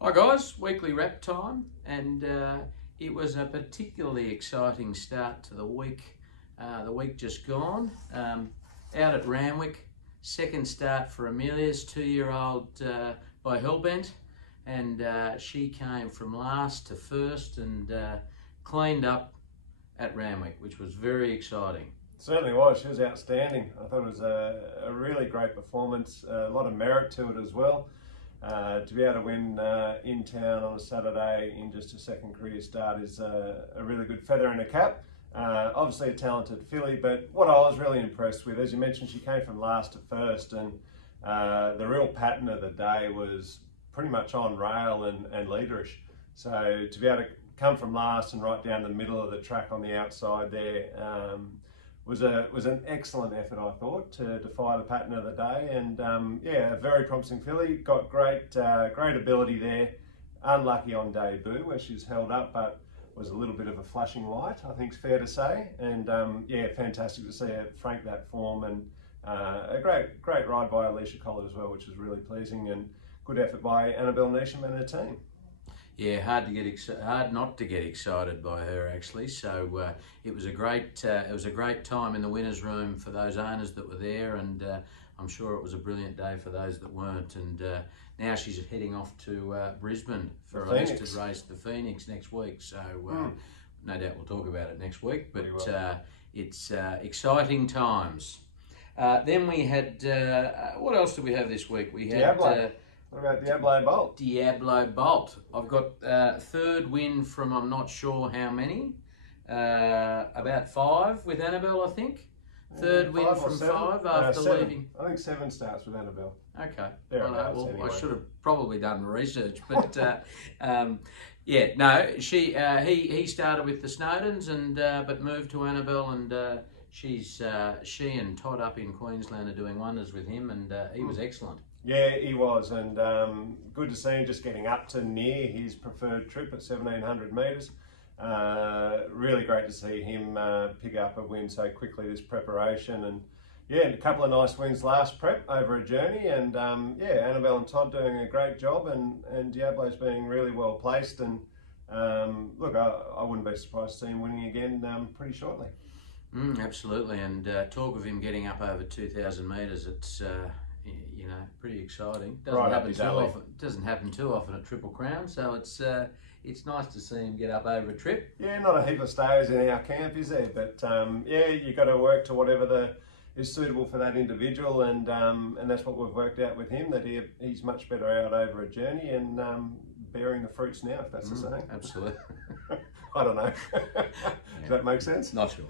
Hi guys, weekly wrap time, and it was a particularly exciting start to the week. The week just gone, out at Randwick, second start for Amelia's 2-year-old by Hellbent, and she came from last to first and cleaned up at Randwick, which was very exciting. Certainly was. She was outstanding. I thought it was a really great performance, a lot of merit to it as well. To be able to win in town on a Saturday in just a second career start is a really good feather in her cap. Obviously a talented filly, but what I was really impressed with, as you mentioned, she came from last to first, and the real pattern of the day was pretty much on rail and leaderish. So to be able to come from last and right down the middle of the track on the outside there, was an excellent effort, I thought, to defy the pattern of the day. And yeah, a very promising filly, got great ability there. Unlucky on debut where she's held up, but was a little bit of a flashing light, I think it's fair to say. And yeah, fantastic to see her frank that form, and a great ride by Alicia Collett as well, which was really pleasing, and good effort by Annabelle Neesham and her team. Yeah, hard not to get excited by her actually. So it was a great time in the winners' room for those owners that were there, and I'm sure it was a brilliant day for those that weren't. And now she's heading off to Brisbane for a listed race, the Phoenix, next week. So no doubt we'll talk about it next week. But it's exciting times. Then we had what else did we have this week? We had. What about Diablo Bolt? Diablo Bolt. I've got third win from I'm not sure how many. About 5 with Annabelle, I think. Third win from 5 after leaving. I think 7 starts with Annabelle. Okay. Anyway. I should have probably done research, but yeah, no. He started with the Snowdens and but moved to Annabelle, and she and Todd up in Queensland are doing wonders with him, and he was excellent. Yeah, he was, and good to see him just getting up to near his preferred trip at 1,700 metres. Really great to see him pick up a win so quickly this preparation, and yeah, a couple of nice wins last prep over a journey, and yeah, Annabelle and Todd doing a great job, and Diablo's being really well placed, and look, I wouldn't be surprised to see him winning again pretty shortly. Absolutely, and talk of him getting up over 2,000 metres, it's you know, pretty exciting. Doesn't happen too often at Triple Crown, so it's nice to see him get up over a trip. Yeah, not a heap of stayers in our camp, is there? But yeah, you got to work to whatever is suitable for that individual, and that's what we've worked out with him. That he's much better out over a journey and bearing the fruits now, if that's the saying. Absolutely. I don't know. Does that make sense? Not sure.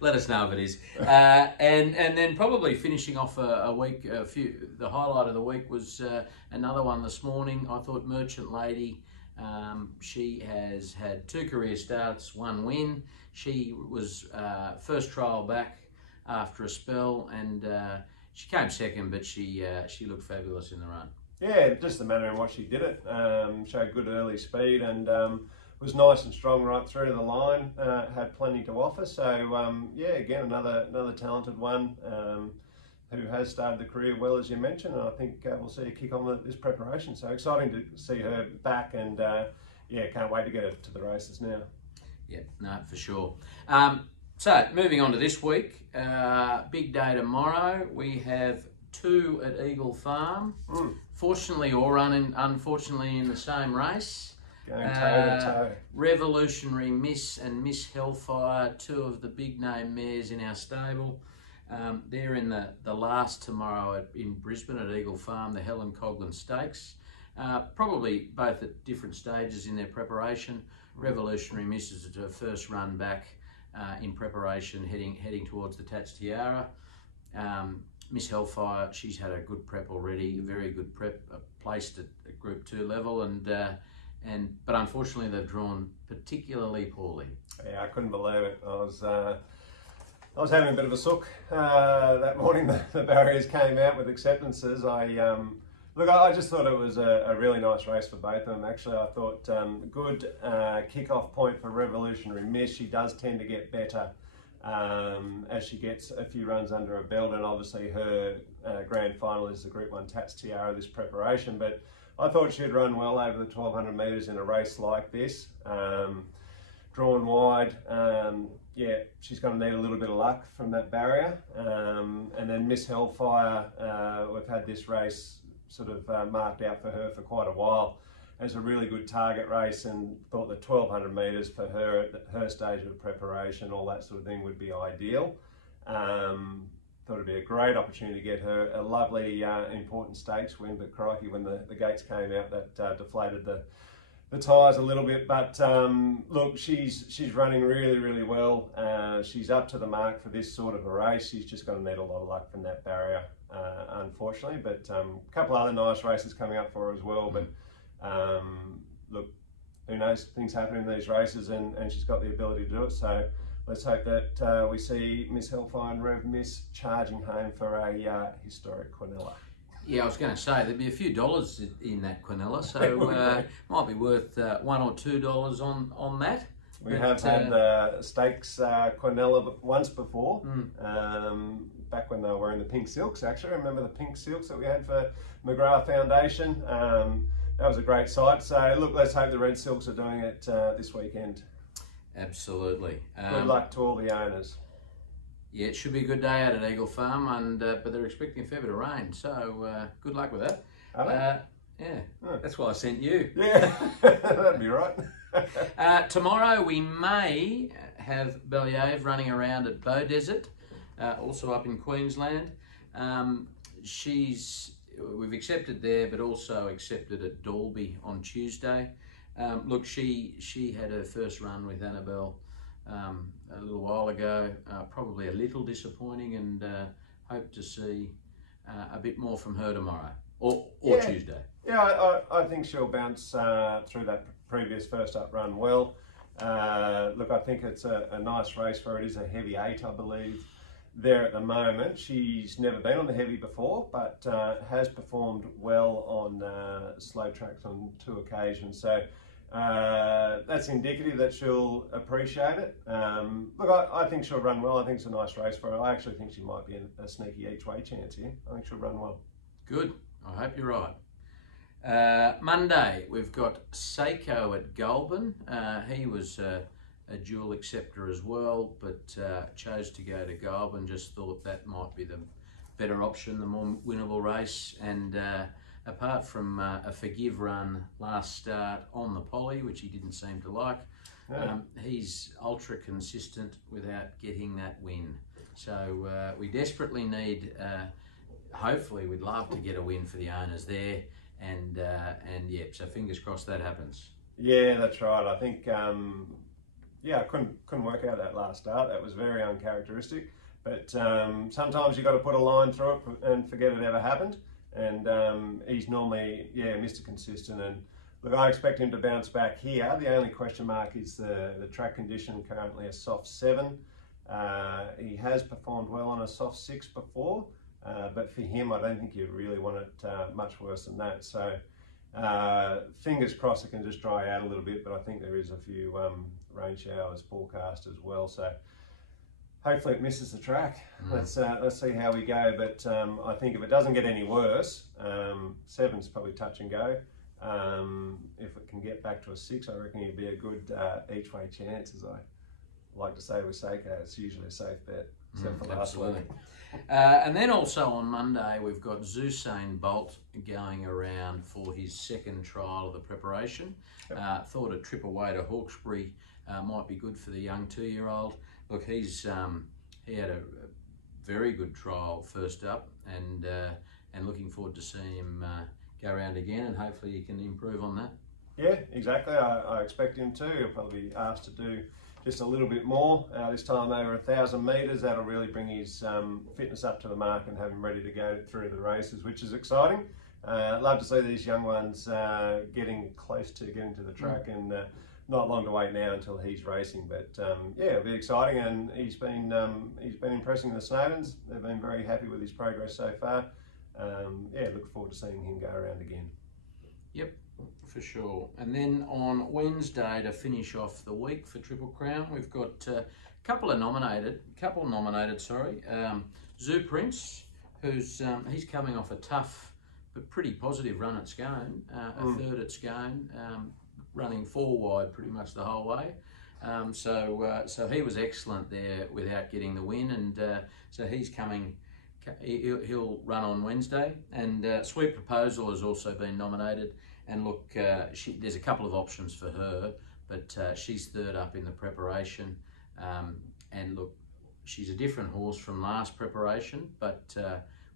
Let us know if it is. And then probably finishing off a week, the highlight of the week was another one this morning. I thought Merchant Lady, she has had 2 career starts, 1 win. She was first trial back after a spell, and she came second, but she looked fabulous in the run. Yeah, just the manner in what she did it. Showed good early speed, and was nice and strong right through to the line. Had plenty to offer. So yeah, again another talented one who has started the career well, as you mentioned. And I think we'll see her kick on with this preparation. So exciting to see her back, and yeah, can't wait to get her to the races now. Yeah, no, for sure. So moving on to this week, big day tomorrow. We have 2 at Eagle Farm. Fortunately or unfortunately in the same race. Going toe to toe. Revolutionary Miss and Miss Hellfire, 2 of the big name mares in our stable. They're in the last tomorrow in Brisbane at Eagle Farm, the Helen Coghlan Stakes. Probably both at different stages in their preparation. Revolutionary Miss is her first run back in preparation, heading towards the Tats Tiara. Miss Hellfire, she's had a good prep already, a very good prep, placed at Group 2 level, but unfortunately they've drawn particularly poorly. Yeah, I couldn't believe it. I was having a bit of a sook that morning. The barriers came out with acceptances. I just thought it was a really nice race for both of them. Actually, I thought good kick-off point for Revolutionary Miss. She does tend to get better as she gets a few runs under her belt, and obviously her grand final is the Group 1 Tats Tiara this preparation, but I thought she'd run well over the 1200 metres in a race like this. Drawn wide, yeah, she's going to need a little bit of luck from that barrier. And then Miss Hellfire, we've had this race sort of marked out for her for quite a while as a really good target race, and thought the 1200 metres for her at her stage of preparation, all that sort of thing, would be ideal. Thought it'd be a great opportunity to get her a lovely important stakes win, but crikey, when the gates came out, that deflated the tyres a little bit. But look, she's running really well. She's up to the mark for this sort of a race. She's just going to need a lot of luck from that barrier, unfortunately. But a couple other nice races coming up for her as well. But look, who knows, things happen in these races, and she's got the ability to do it. So let's hope that we see Miss Hellfire and Rev Miss charging home for a historic Quinella. Yeah, I was going to say there'd be a few dollars in that Quinella, so might be worth $1 or $2 on that. We have had stakes Quinella once before, back when they were wearing the pink silks. Actually, I remember the pink silks that we had for McGrath Foundation. That was a great sight. So look, let's hope the red silks are doing it this weekend. Absolutely. Good luck to all the owners. Yeah, it should be a good day out at Eagle Farm, and but they're expecting a fair bit of rain, so good luck with that. Yeah, that's why I sent you. Yeah, that'd be right. Tomorrow we may have Belliave running around at Beaudesert, also up in Queensland. We've accepted there, but also accepted at Dalby on Tuesday. Look, she had her first run with Annabelle a little while ago, probably a little disappointing, and hope to see a bit more from her tomorrow or Tuesday. Yeah, I think she'll bounce through that previous first up run well. Look, I think it's a nice race for her. It is a heavy 8, I believe, there at the moment. She's never been on the heavy before, but has performed well on slow tracks on 2 occasions. So that's indicative that she'll appreciate it. Look, I think she'll run well. I think it's a nice race for her. I actually think she might be a sneaky each way chance here. I think she'll run well. Good. I hope you're right. Monday, we've got Seiko at Goulburn. He was a dual acceptor as well, but chose to go to Goulburn. Just thought that might be the better option, the more winnable race. And apart from a forgive run last start on the poly, which he didn't seem to like, he's ultra consistent without getting that win. So we desperately need, hopefully we'd love to get a win for the owners there, and yeah, so fingers crossed that happens. Yeah, that's right. I think yeah, I couldn't work out that last start. That was very uncharacteristic. But sometimes you've got to put a line through it and forget it ever happened. And he's normally, yeah, Mr. Consistent. And look, I expect him to bounce back here. The only question mark is the track condition, currently a soft 7. He has performed well on a soft 6 before, but for him, I don't think you really want it much worse than that. So fingers crossed it can just dry out a little bit, but I think there is a few rain showers forecast as well. So hopefully it misses the track. Let's see how we go. But I think if it doesn't get any worse, 7's probably touch and go. If it can get back to a 6, I reckon it'd be a good each way chance, as I like to say with Seiko. It's usually a safe bet, except for last week. And then also on Monday, we've got Zusain Bolt going around for his second trial of the preparation. Thought a trip away to Hawkesbury might be good for the young 2-year-old. Look, he had a very good trial first up, and looking forward to seeing him go around again, and hopefully he can improve on that. Yeah, exactly. I expect him to. He'll probably be asked to do just a little bit more. This time over 1,000 metres, that'll really bring his fitness up to the mark and have him ready to go through the races, which is exciting. Love to see these young ones getting close to getting to the track, and not long to wait now until he's racing. But yeah, it'll be exciting, and he's been impressing the Snowdens. They've been very happy with his progress so far. Yeah, look forward to seeing him go around again. Yep, for sure. And then on Wednesday, to finish off the week for Triple Crown, we've got a couple nominated. Zoo Prince, he's coming off a tough but pretty positive run at Scone, a third at Scone, running 4 wide pretty much the whole way. So he was excellent there without getting the win, and so he's coming. He'll run on Wednesday, and Sweet Proposal has also been nominated. And look, there's a couple of options for her, but she's third up in the preparation. And look, she's a different horse from last preparation, but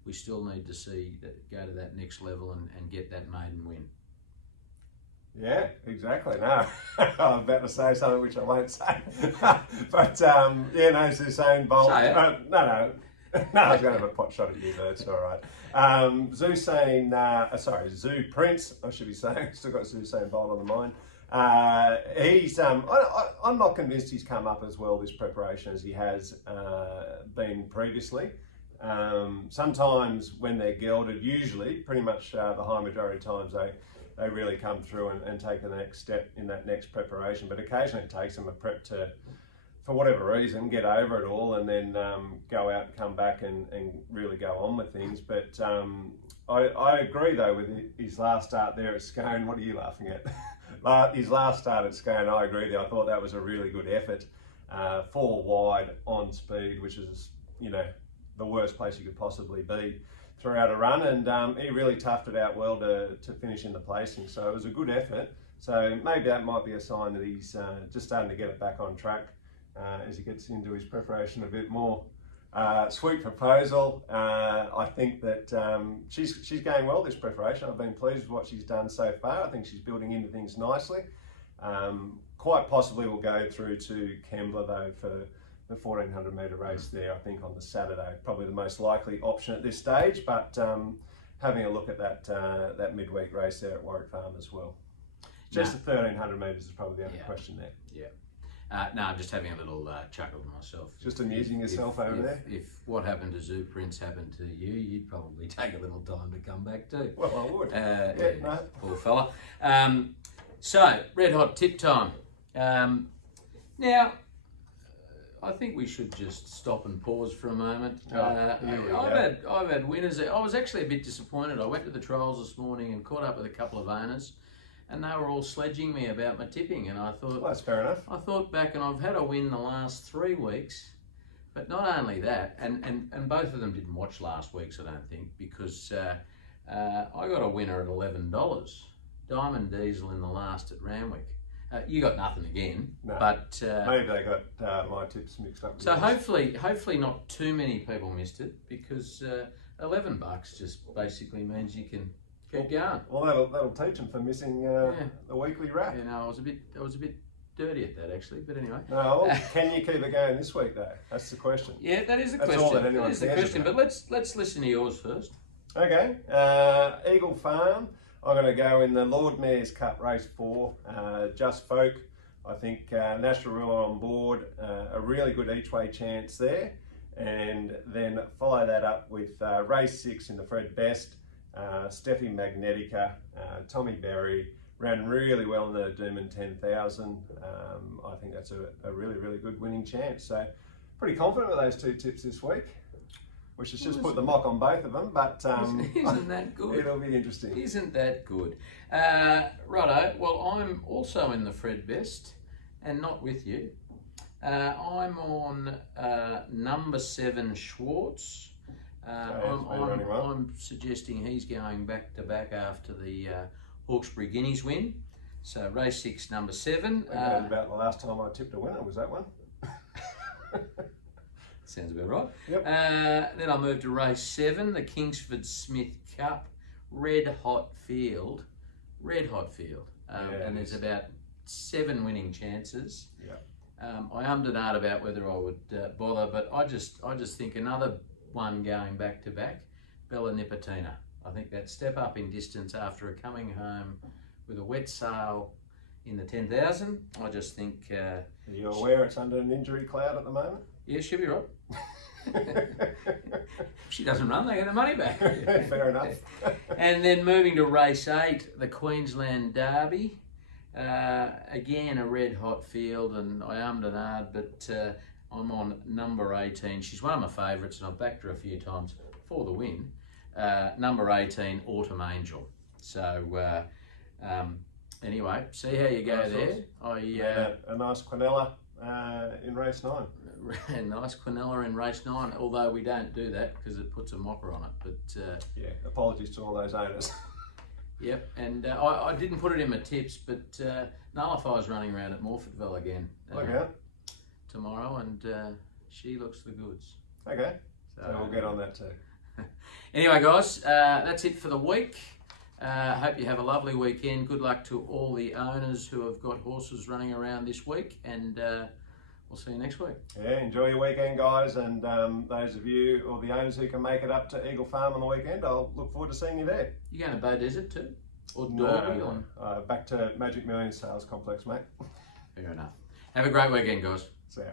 we still need to see that go to that next level and get that maiden win. Yeah, exactly. No, I'm about to say something which I won't say. But yeah, no, it's Usain Bolt. No, I was going to have a pot shot at you, but it's all right. Zoo Prince, I should be saying. Still got Usain Bolt on the mind. He's I'm not convinced he's come up as well this preparation as he has been previously. Sometimes when they're gelded, usually pretty much the high majority of times they really come through and take the next step in that next preparation, but occasionally it takes them a prep to, for whatever reason, get over it all and then go out and come back and really go on with things. But I agree though with his last start there at Scone. What are you laughing at? His last start at Scone, I agree there. I thought that was a really good effort. 4 wide on speed, which is, you know, the worst place you could possibly be throughout a run, and he really toughed it out well to finish in the placing. So it was a good effort. So maybe that might be a sign that he's just starting to get it back on track as he gets into his preparation a bit more. Sweet Proposal, I think that she's going well this preparation. I've been pleased with what she's done so far. I think she's building into things nicely. Quite possibly will go through to Kembla though for the 1400 metre race there, I think on the Saturday. Probably the most likely option at this stage, but having a look at that midweek race there at Warwick Farm as well. Just the 1300 metres is probably the only question there. Yeah. No, I'm just having a little chuckle to myself. Just amusing yourself over there? If what happened to Zoo Prince happened to you, you'd probably take a little time to come back too. Well, I would. No. Poor fella. So, red hot tip time. Now, I think we should just stop and pause for a moment. I've had winners. I was actually a bit disappointed. I went to the trials this morning and caught up with a couple of owners, and they were all sledging me about my tipping. And I thought, well, that's fair enough. I thought back, and I've had a win the last 3 weeks. But not only that, and both of them didn't watch last week's, I don't think, because I got a winner at $11. Diamond Diesel in the last at Randwick. You got nothing again, no, but maybe they got my tips mixed up. So hopefully not too many people missed it, because $11 just basically means you can keep going. Well, that'll teach them for missing the weekly wrap. You know, I was a bit dirty at that actually, but anyway. No, can you keep it going this week though? That's the question. Yeah, that is the That's question. all that That is the question. But let's listen to yours first. Okay, Eagle Farm. I'm going to go in the Lord Mayor's Cup Race 4, Just Folk. I think National Ruler on board, a really good each way chance there. And then follow that up with Race 6 in the Fred Best, Steffi Magnetica, Tommy Berry, ran really well in the Doomben 10,000. I think that's a really, really good winning chance. So pretty confident with those 2 tips this week. Which has just put the mock on both of them, but isn't that good? It'll be interesting. Isn't that good? Righto, well, I'm also in the Fred Best, and not with you. I'm on number 7 Schwartz. I'm suggesting he's going back to back after the Hawkesbury Guineas win. So race 6, number 7. That was about the last time I tipped a winner, was that one? Sounds about right. Yep. Then I moved to race 7, the Kingsford Smith Cup, Red Hot Field. And there's about 7 winning chances. Yeah. I ummed and ahed about whether I would bother, but I just think another one going back to back, Bella Nipotina. I think that step up in distance after coming home with a wet sail in the 10,000. I just think. Are you aware it's under an injury cloud at the moment? Yeah, she'll be right. If she doesn't run, they get the money back. Fair enough. And then moving to race 8, the Queensland Derby. Again, a red hot field, and I ummed and ahed, but I'm on number 18. She's one of my favourites, and I've backed her a few times. for the win, number 18, Autumn Angel. So anyway, see how you go there. A nice Quinella in race 9. A nice Quinella in race 9, although we don't do that because it puts a mopper on it. But yeah, apologies to all those owners. Yep, and I didn't put it in my tips, but Nullify's running around at Morfettville again tomorrow, and she looks the goods. Okay, so we'll get on that too. Anyway, guys, that's it for the week. Hope you have a lovely weekend. Good luck to all the owners who have got horses running around this week, and we'll see you next week. Yeah, enjoy your weekend, guys, and those of you or the owners who can make it up to Eagle Farm on the weekend, I'll look forward to seeing you there. You going to Bow Desert too? Or Derby? No, back to Magic Millions Sales Complex, mate. Fair enough. Have a great weekend, guys. See ya.